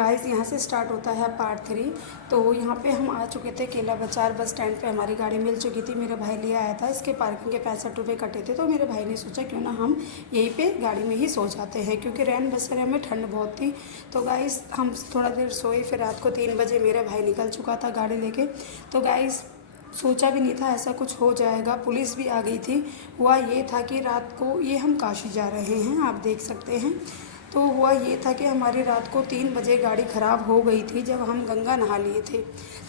Guys यहाँ से start होता है पार्ट 3। तो यहाँ पे हम आ चुके थे केला बाजार बस स्टैंड पे, हमारी गाड़ी मिल चुकी थी। मेरा भाई ले आया था, इसके पार्किंग के 65 रुपये कटे थे। तो मेरे भाई ने सोचा क्यों ना हम यहीं पे गाड़ी में ही सो जाते हैं, क्योंकि रैन बसेरे में ठंड बहुत थी। तो गाइस हम थोड़ा देर सोए, फिर रात को 3 बजे मेरा भाई निकल चुका था गाड़ी लेके। तो गाइस सोचा भी नहीं था ऐसा कुछ हो जाएगा, पुलिस भी आ गई थी। हुआ ये था कि रात को ये हम काशी जा रहे हैं, आप देख सकते हैं। तो हुआ ये था कि हमारी रात को 3 बजे गाड़ी ख़राब हो गई थी जब हम गंगा नहा लिए थे।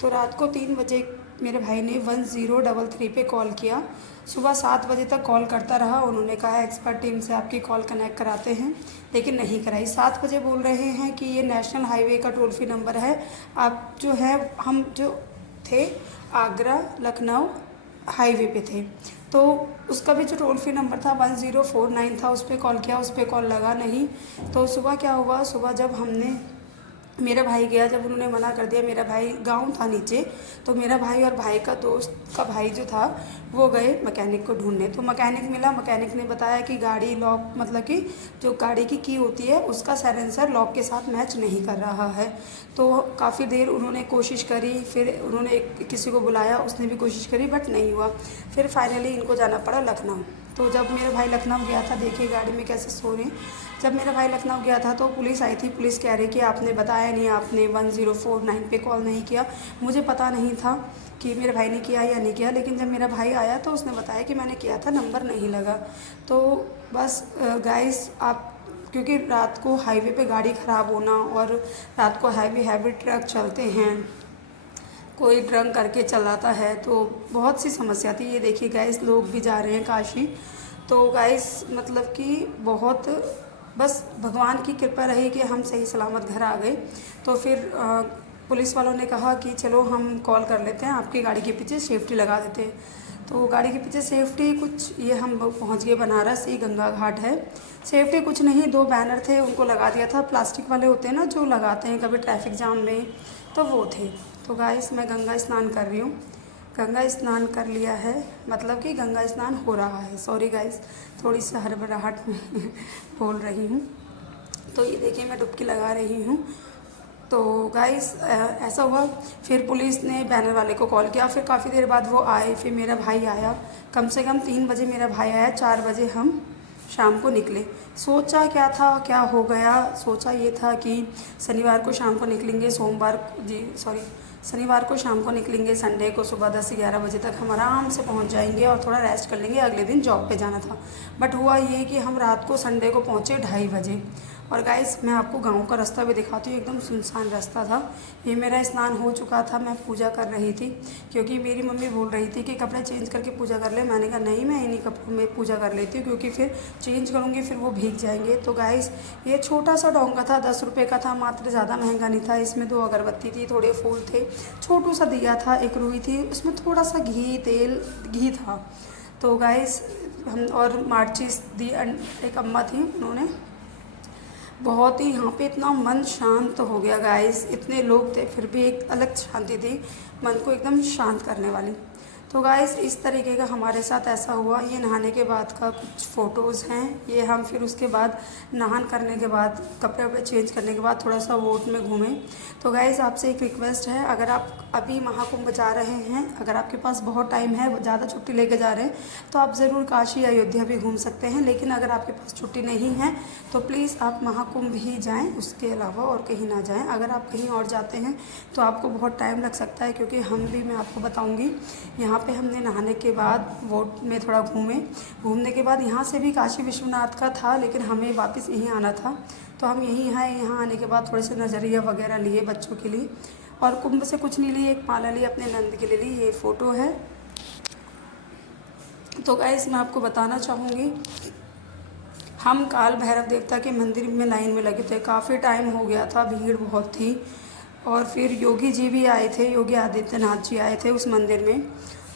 तो रात को 3 बजे मेरे भाई ने 1033 पे कॉल किया। सुबह 7 बजे तक कॉल करता रहा, उन्होंने कहा एक्सपर्ट टीम से आपकी कॉल कनेक्ट कराते हैं, लेकिन नहीं कराई। 7 बजे बोल रहे हैं कि ये नेशनल हाईवे का टोल फ्री नंबर है, आप जो है, हम जो थे आगरा लखनऊ हाईवे पे थे, तो उसका भी जो टोल फ्री नंबर था 1049 था, उस पर कॉल किया, उस पर कॉल लगा नहीं। तो सुबह क्या हुआ, सुबह जब हमने, मेरा भाई गया, जब उन्होंने मना कर दिया, मेरा भाई गांव था नीचे, तो मेरा भाई और भाई का दोस्त का भाई जो था वो गए मैकेनिक को ढूंढने। तो मैकेनिक मिला, मैकेनिक ने बताया कि गाड़ी लॉक, मतलब कि जो गाड़ी की होती है उसका साइलेंसर लॉक के साथ मैच नहीं कर रहा है। तो काफ़ी देर उन्होंने कोशिश करी, फिर उन्होंने किसी को बुलाया, उसने भी कोशिश करी, बट नहीं हुआ। फिर फाइनली इनको जाना पड़ा लखनऊ। तो जब मेरा भाई लखनऊ गया था, देखिए गाड़ी में कैसे सो रहे हैं, जब मेरा भाई लखनऊ गया था तो पुलिस आई थी। पुलिस कह रही कि आपने बताया नहीं, आपने 1049 पे कॉल नहीं किया। मुझे पता नहीं था कि मेरे भाई ने किया या नहीं किया, लेकिन जब मेरा भाई आया तो उसने बताया कि मैंने किया था, नंबर नहीं लगा। तो बस गाइस, आप, क्योंकि रात को हाईवे पे गाड़ी ख़राब होना, और रात को हैवी ट्रक चलते हैं, कोई ड्रंक करके चलाता है, तो बहुत सी समस्या थी। ये देखिए गाइस, लोग भी जा रहे हैं काशी। तो गाइस मतलब कि बहुत, बस भगवान की कृपा रही कि हम सही सलामत घर आ गए। तो फिर पुलिस वालों ने कहा कि चलो हम कॉल कर लेते हैं, आपकी गाड़ी के पीछे सेफ्टी लगा देते हैं। तो गाड़ी के पीछे सेफ्टी कुछ, ये हम पहुंच गए बनारस, ये गंगा घाट है। सेफ्टी कुछ नहीं, 2 बैनर थे, उनको लगा दिया था, प्लास्टिक वाले होते हैं ना जो लगाते हैं कभी ट्रैफिक जाम में, तो वो थे। तो गाइस मैं गंगा स्नान कर रही हूँ, गंगा स्नान कर लिया है, मतलब कि गंगा स्नान हो रहा है। सॉरी गाइस, थोड़ी सी हड़बड़ाहट में बोल रही हूँ। तो ये देखिए मैं डुबकी लगा रही हूँ। तो गाइस ऐसा हुआ, फिर पुलिस ने बैनर वाले को कॉल किया, फिर काफ़ी देर बाद वो आए, फिर मेरा भाई आया, कम से कम 3 बजे मेरा भाई आया, 4 बजे हम शाम को निकले। सोचा क्या था, क्या हो गया, सोचा ये था कि शनिवार को शाम को निकलेंगे, शनिवार को शाम को निकलेंगे, संडे को सुबह 10-11 बजे तक हम आराम से पहुंच जाएंगे और थोड़ा रेस्ट कर लेंगे, अगले दिन जॉब पे जाना था। बट हुआ ये कि हम रात को संडे को पहुंचे 2:30 बजे। और गाइस मैं आपको गांव का रास्ता भी दिखाती हूँ, एकदम सुनसान रास्ता था। ये मेरा स्नान हो चुका था, मैं पूजा कर रही थी, क्योंकि मेरी मम्मी बोल रही थी कि कपड़े चेंज करके पूजा कर ले। मैंने कहा नहीं, मैं इन्हीं कपड़ों में पूजा कर लेती हूँ, क्योंकि फिर चेंज करूँगी फिर वो भीग जाएंगे। तो गाइस ये छोटा सा डोंगा था, 10 रुपये का था मात्र, ज़्यादा महंगा नहीं था। इसमें 2 अगरबत्ती थी, थोड़े फूल थे, छोटू सा दिया था, एक रुई थी, उसमें थोड़ा सा घी था। तो गाइस हम, और मार्चिस दी, एक अम्मा थी, उन्होंने बहुत ही, यहाँ पे इतना मन शांत हो गया गाइस, इतने लोग थे फिर भी एक अलग शांति थी, मन को एकदम शांत करने वाली। तो गाइस इस तरीके का हमारे साथ ऐसा हुआ। ये नहाने के बाद का कुछ फ़ोटोज़ हैं, ये हम फिर उसके बाद नहान करने के बाद, कपड़े वपड़े चेंज करने के बाद थोड़ा सा वोट में घूमें। तो गाइस आपसे एक रिक्वेस्ट है, अगर आप अभी महाकुंभ जा रहे हैं, अगर आपके पास बहुत टाइम है, ज़्यादा छुट्टी लेके जा रहे हैं, तो आप ज़रूर काशी अयोध्या भी घूम सकते हैं। लेकिन अगर आपके पास छुट्टी नहीं है तो प्लीज़ आप महाकुंभ ही जाएँ, उसके अलावा और कहीं ना जाएँ। अगर आप कहीं और जाते हैं तो आपको बहुत टाइम लग सकता है, क्योंकि हम भी, मैं आपको बताऊँगी, यहाँ पे हमने नहाने के बाद वोट में थोड़ा घूमने के बाद यहाँ से भी काशी विश्वनाथ का था, लेकिन हमें वापस यहीं आना था। तो हम यहीं आए, यहाँ आने के बाद थोड़े से नज़रिया वगैरह लिए बच्चों के लिए, और कुंभ से कुछ नहीं लिए, एक माला ली अपने नंद के लिए ली। ये फ़ोटो है। तो गाइस मैं आपको बताना चाहूँगी, हम काल भैरव देवता के मंदिर में लाइन में लगे थे, काफ़ी टाइम हो गया था, भीड़ बहुत थी। और फिर योगी जी भी आए थे, योगी आदित्यनाथ जी आए थे उस मंदिर में,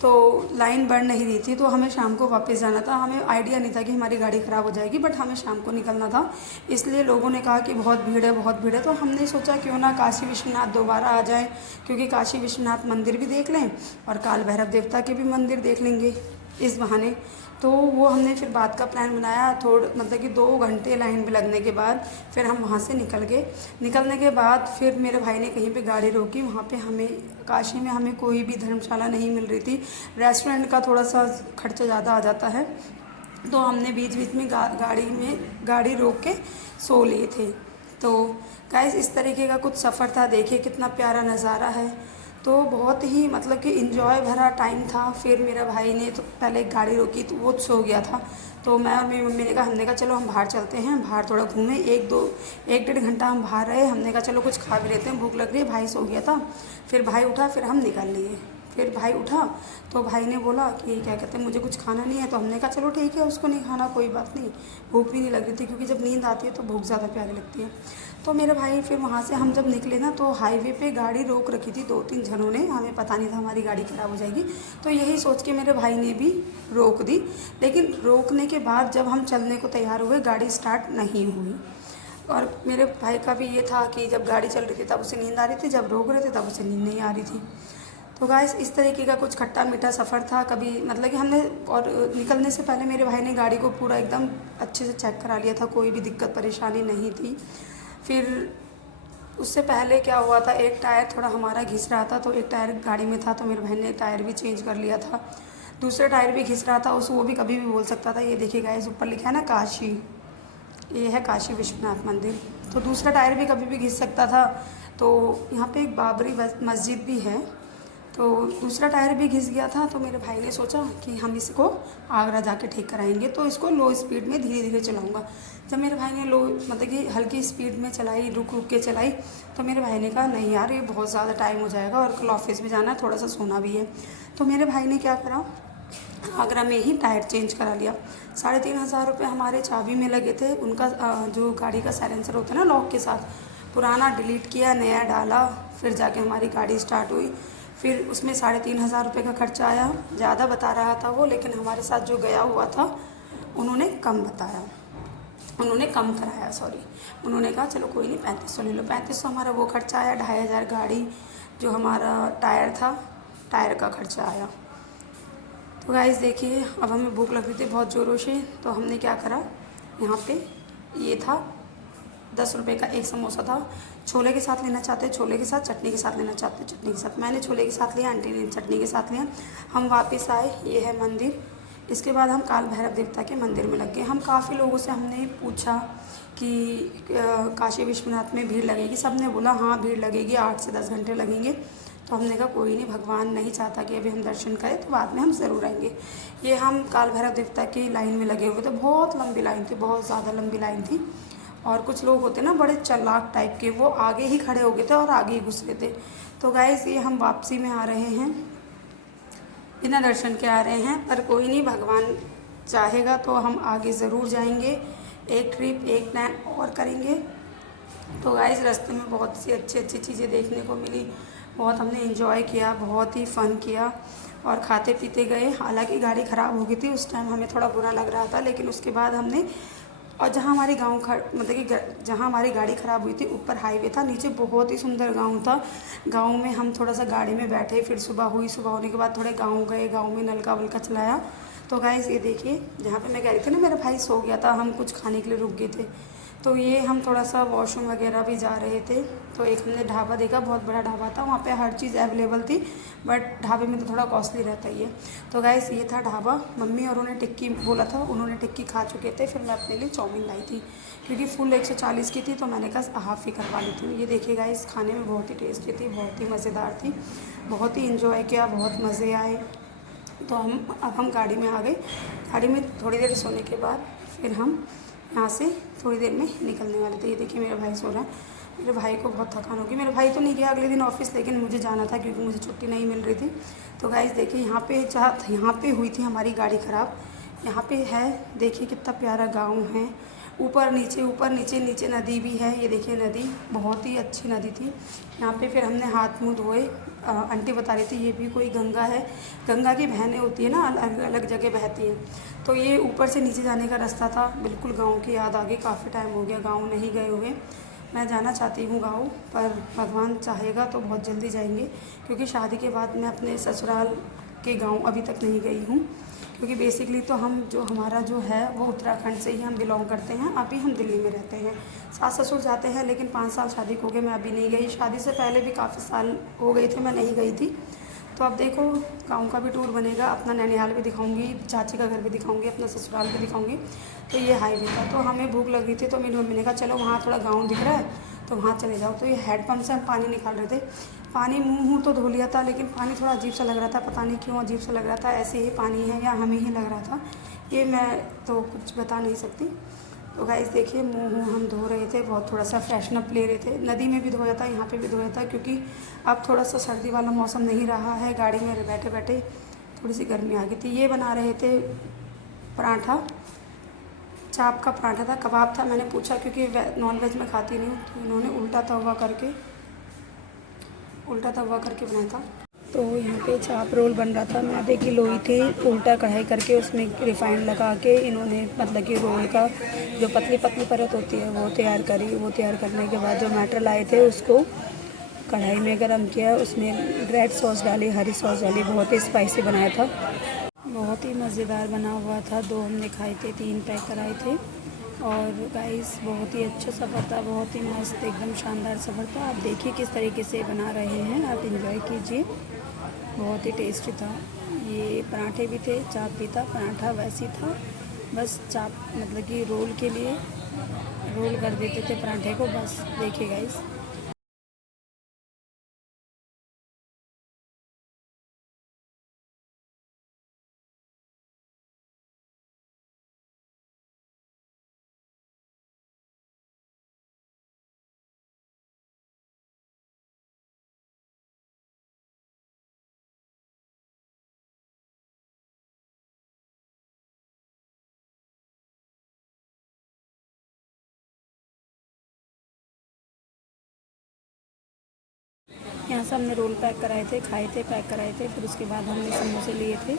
तो लाइन बढ़ नहीं रही थी। तो हमें शाम को वापस जाना था, हमें आइडिया नहीं था कि हमारी गाड़ी ख़राब हो जाएगी, बट हमें शाम को निकलना था। इसलिए लोगों ने कहा कि बहुत भीड़ है, बहुत भीड़ है, तो हमने सोचा क्यों ना काशी विश्वनाथ दोबारा आ जाएं, क्योंकि काशी विश्वनाथ मंदिर भी देख लें और काल भैरव देवता के भी मंदिर देख लेंगे इस बहाने। तो वो हमने फिर बात का प्लान बनाया, मतलब कि 2 घंटे लाइन में लगने के बाद फिर हम वहाँ से निकल गए। निकलने के बाद फिर मेरे भाई ने कहीं पे गाड़ी रोकी। वहाँ पे हमें काशी में हमें कोई भी धर्मशाला नहीं मिल रही थी। रेस्टोरेंट का थोड़ा सा खर्चा ज़्यादा आ जाता है, तो हमने बीच बीच में गाड़ी रोक के सो लिए थे। तो गाइस इस तरीके का कुछ सफ़र था। देखिए कितना प्यारा नज़ारा है। तो बहुत ही मतलब कि इंजॉय भरा टाइम था। फिर मेरा भाई ने तो पहले एक गाड़ी रोकी तो वो सो गया था, तो मैं और मेरी मम्मी ने कहा, हमने कहा चलो हम बाहर चलते हैं, बाहर थोड़ा घूमें। 1-1.5 घंटा हम बाहर रहे। हमने कहा चलो कुछ खा भी लेते हैं, भूख लग रही है। भाई सो गया था। फिर भाई उठा, फिर हम निकल लिए। फिर भाई उठा तो भाई ने बोला कि क्या कहते हैं, मुझे कुछ खाना नहीं है। तो हमने कहा चलो ठीक है, उसको नहीं खाना, कोई बात नहीं। भूख भी नहीं लग रही थी, क्योंकि जब नींद आती है तो भूख ज़्यादा प्यारी लगती है। तो मेरे भाई फिर वहाँ से हम जब निकले ना, तो हाईवे पे गाड़ी रोक रखी थी 2-3 जनों ने। हमें पता नहीं था हमारी गाड़ी ख़राब हो जाएगी, तो यही सोच के मेरे भाई ने भी रोक दी। लेकिन रोकने के बाद जब हम चलने को तैयार हुए, गाड़ी स्टार्ट नहीं हुई। और मेरे भाई का भी ये था कि जब गाड़ी चल रही थी तब उसे नींद आ रही थी, जब रोक रहे थे तब उसे नींद नहीं आ रही थी। तो गाइस इस तरीके का कुछ खट्टा मीठा सफ़र था। कभी मतलब कि हमने, और निकलने से पहले मेरे भाई ने गाड़ी को पूरा एकदम अच्छे से चेक करा लिया था, कोई भी दिक्कत परेशानी नहीं थी। फिर उससे पहले क्या हुआ था, एक टायर थोड़ा हमारा घिस रहा था, तो एक टायर गाड़ी में था, तो मेरे भाई ने टायर भी चेंज कर लिया था। दूसरा टायर भी घिस रहा था, वो भी कभी भी बोल सकता था। ये देखिए गाइस, ऊपर लिखा है ना काशी, ये है काशी विश्वनाथ मंदिर। तो दूसरा टायर भी कभी भी घिस सकता था। तो यहाँ पे एक बाबरी मस्जिद भी है, तो दूसरा टायर भी घिस गया था। तो मेरे भाई ने सोचा कि हम इसको आगरा जाके ठीक कराएंगे, तो इसको लो स्पीड में धीरे धीरे चलाऊंगा। जब मेरे भाई ने मतलब कि हल्की स्पीड में चलाई, रुक रुक के चलाई, तो मेरे भाई ने कहा नहीं यार, ये बहुत ज़्यादा टाइम हो जाएगा और कल ऑफिस भी जाना है, थोड़ा सा सोना भी है। तो मेरे भाई ने क्या करा, आगरा में ही टायर चेंज करा लिया। 3,500 रुपये हमारे चाबी में लगे थे। उनका जो गाड़ी का साइलेंसर होता है ना लॉक के साथ, पुराना डिलीट किया, नया डाला, फिर जाके हमारी गाड़ी स्टार्ट हुई। फिर उसमें 3,500 रुपये का खर्चा आया। ज़्यादा बता रहा था वो, लेकिन हमारे साथ जो गया हुआ था उन्होंने कम बताया, उन्होंने कम कराया, सॉरी। उन्होंने कहा चलो कोई नहीं, 3500 ले लो। 3500 हमारा वो खर्चा आया। 2,500 गाड़ी जो हमारा टायर था, टायर का खर्चा आया। तो गाइस देखिए, अब हमें भूख लग रही थी बहुत ज़ोरों से, तो हमने क्या करा, यहाँ पे ये था 10 रुपये का एक समोसा था। छोले के साथ लेना चाहते हैं छोले के साथ, चटनी के साथ लेना चाहते हैं चटनी के साथ। मैंने छोले के साथ लिया, आंटी ने चटनी के साथ लिया। हम वापस आए, ये है मंदिर। इसके बाद हम काल भैरव देवता के मंदिर में लग गए। हम काफ़ी लोगों से हमने पूछा कि काशी विश्वनाथ में भीड़ लगेगी। सब ने बोला हाँ भीड़ लगेगी, 8 से 10 घंटे लगेंगे। तो हमने कहा कोई नहीं, भगवान नहीं चाहता कि अभी हम दर्शन करें, तो बाद में हम ज़रूर आएंगे। ये हम काल भैरव देवता की लाइन में लगे हुए थे। बहुत लंबी लाइन थी, बहुत ज़्यादा लंबी लाइन थी। और कुछ लोग होते ना बड़े चालाक टाइप के, वो आगे ही खड़े हो गए थे और आगे ही घुस रहे थे। तो गाइस ये हम वापसी में आ रहे हैं, बिना दर्शन के आ रहे हैं, पर कोई नहीं, भगवान चाहेगा तो हम आगे ज़रूर जाएंगे। एक ट्रिप, एक प्लान और करेंगे। तो गाइस रास्ते में बहुत सी अच्छी अच्छी चीज़ें देखने को मिली, बहुत हमने एंजॉय किया, बहुत ही फ़न किया और खाते पीते गए। हालांकि गाड़ी ख़राब हो गई थी, उस टाइम हमें थोड़ा बुरा लग रहा था, लेकिन उसके बाद हमने, और जहाँ हमारी मतलब कि जहाँ हमारी गाड़ी ख़राब हुई थी, ऊपर हाईवे था, नीचे बहुत ही सुंदर गांव था। गांव में हम थोड़ा सा गाड़ी में बैठे, फिर सुबह हुई, सुबह होने के बाद थोड़े गांव गए, गांव में नलका वलका चलाया। तो गाइस ये देखिए, जहाँ पे मैं कह रही थी ना मेरा भाई सो गया था, हम कुछ खाने के लिए रुक गए थे। तो ये हम थोड़ा सा वॉशरूम वगैरह भी जा रहे थे, तो एक हमने ढाबा देखा, बहुत बड़ा ढाबा था, वहाँ पे हर चीज़ अवेलेबल थी, बट ढाबे में तो थोड़ा कॉस्टली रहता ही है। तो गाइस ये था ढाबा। मम्मी और उन्हें टिक्की बोला था, उन्होंने टिक्की खा चुके थे। फिर मैं अपने लिए चाउमीन लाई थी, क्योंकि फुल 140 की थी, तो मैंने कहा हाफ़ ही करवा ली थी। ये देखिए गाइस, खाने में बहुत ही टेस्टी थी, बहुत ही मज़ेदार थी, बहुत ही इंजॉय किया, बहुत मज़े आए। तो अब हम गाड़ी में आ गए। गाड़ी में थोड़ी देर सोने के बाद फिर हम यहाँ से थोड़ी देर में निकलने वाले थे। ये देखिए मेरा भाई सो रहा है। मेरे भाई को बहुत थकान होगी। मेरा भाई तो नहीं गया अगले दिन ऑफिस, लेकिन मुझे जाना था क्योंकि मुझे छुट्टी नहीं मिल रही थी। तो गाइस देखिए, यहाँ पे हुई थी हमारी गाड़ी ख़राब। यहाँ पे है, देखिए कितना प्यारा गाँव है, ऊपर नीचे नीचे नदी भी है। ये देखिए नदी, बहुत ही अच्छी नदी थी। यहाँ पे फिर हमने हाथ मुँह धोए। आंटी बता रही थी ये भी कोई गंगा है, गंगा की बहनें होती है ना, अलग अलग जगह बहती हैं। तो ये ऊपर से नीचे जाने का रास्ता था। बिल्कुल गांव की याद आ गई, काफ़ी टाइम हो गया गांव नहीं गए हुए। मैं जाना चाहती हूँ गांव, पर भगवान चाहेगा तो बहुत जल्दी जाएंगे, क्योंकि शादी के बाद मैं अपने ससुराल के गांव अभी तक नहीं गई हूँ, क्योंकि बेसिकली तो हम जो हमारा जो है वो उत्तराखंड से ही हम बिलोंग करते हैं। अभी हम दिल्ली में रहते हैं, सास ससुर जाते हैं, लेकिन 5 साल शादी को गए, मैं अभी नहीं गई। शादी से पहले भी काफ़ी साल हो गए थे, मैं नहीं गई थी। तो अब देखो गाँव का भी टूर बनेगा, अपना नैनिहाल भी दिखाऊंगी, चाची का घर भी दिखाऊंगी, अपना ससुराल भी दिखाऊंगी। तो ये हाईवे था, तो हमें भूख लग रही थी, तो मेरी मम्मी ने कहा चलो वहाँ थोड़ा गाँव दिख रहा है तो वहाँ चले जाओ। तो ये हैंडपम्प से हम पानी निकाल रहे थे। पानी मुँह तो धो लिया था, लेकिन पानी थोड़ा अजीब सा लग रहा था, पता नहीं क्यों अजीब सा लग रहा था, ऐसे ही पानी है या हमें ही लग रहा था, ये मैं तो कुछ बता नहीं सकती। तो गाइस देखिए मुँह हम धो रहे थे, बहुत थोड़ा सा फ्रेशनअप ले रहे थे। नदी में भी धोया था, यहाँ पे भी धोया था, क्योंकि अब थोड़ा सा सर्दी वाला मौसम नहीं रहा है। गाड़ी में बैठे बैठे थोड़ी सी गर्मी आ गई थी। ये बना रहे थे पराठा, चाप का पराठा था, कबाब था। मैंने पूछा क्योंकि नॉन वेज में खाती नहीं हूँ, तो इन्होंने उल्टा तवा करके बनाया था। तो यहाँ पे चाप रोल बन रहा था, मैदे की लोई थी, उल्टा कढ़ाई करके उसमें रिफाइंड लगा के इन्होंने मतलब कि रोल का जो पतली पतली परत होती है वो तैयार करी। वो तैयार करने के बाद जो मटर लाए थे उसको कढ़ाई में गरम किया, उसमें रेड सॉस डाली, हरी सॉस डाली, बहुत ही स्पाइसी बनाया था, बहुत ही मज़ेदार बना हुआ था। 2 हमने खाए थे, 3 पैक कराए थे। और गाइस बहुत ही अच्छा सफ़र था, बहुत ही मस्त एकदम शानदार सफ़र था। आप देखिए किस तरीके से बना रहे हैं, आप इंजॉय कीजिए, बहुत ही टेस्टी था। ये पराठे भी थे, चाप भी था, पराठा वैसी था, बस चाप मतलब कि रोल के लिए रोल कर देते थे पराठे को, बस। देखिए गाइस यहाँ से हमने रोल पैक कराए थे, खाए थे, पैक कराए थे। फिर उसके बाद हमने समोसे लिए थे,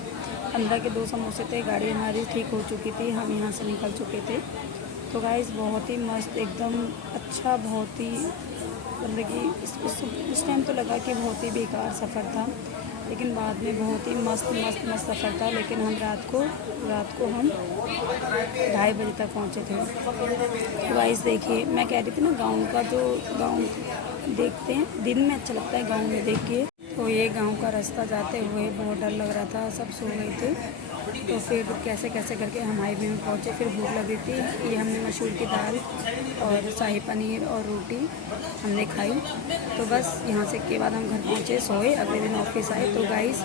15 के 2 समोसे थे। गाड़ी हमारी ठीक हो चुकी थी, हम यहाँ से निकल चुके थे। तो गाइस बहुत ही मस्त एकदम अच्छा, बहुत ही मतलब कि इस टाइम तो लगा कि बहुत ही बेकार सफ़र था, लेकिन बाद में बहुत ही मस्त मस्त मस्त सफ़र था। लेकिन हम रात को हम 2:30 बजे तक पहुँचे थे। तो गाइस देखिए मैं कह रही थी ना, गाँव देखते हैं, दिन में अच्छा लगता है गाँव में देख के। तो ये गांव का रास्ता जाते हुए बहुत डर लग रहा था, सब सो गए थे। तो फिर कैसे कैसे करके हम हाईवे में पहुँचे। फिर भूख लगी थी, ये हमने मसूर की दाल और शाही पनीर और रोटी हमने खाई। तो बस यहाँ से के बाद हम घर पहुँचे, सोए, अगले दिन ऑफिस आए। तो गाइस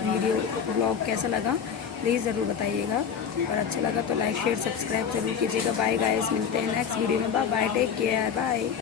ब्लॉग कैसा लगा प्लीज़ ज़रूर बताइएगा, और अच्छा लगा तो लाइक शेयर सब्सक्राइब ज़रूर कीजिएगा। बाय गाइस, मिलते हैं नेक्स्ट वीडियो में। Bye, take care, bye.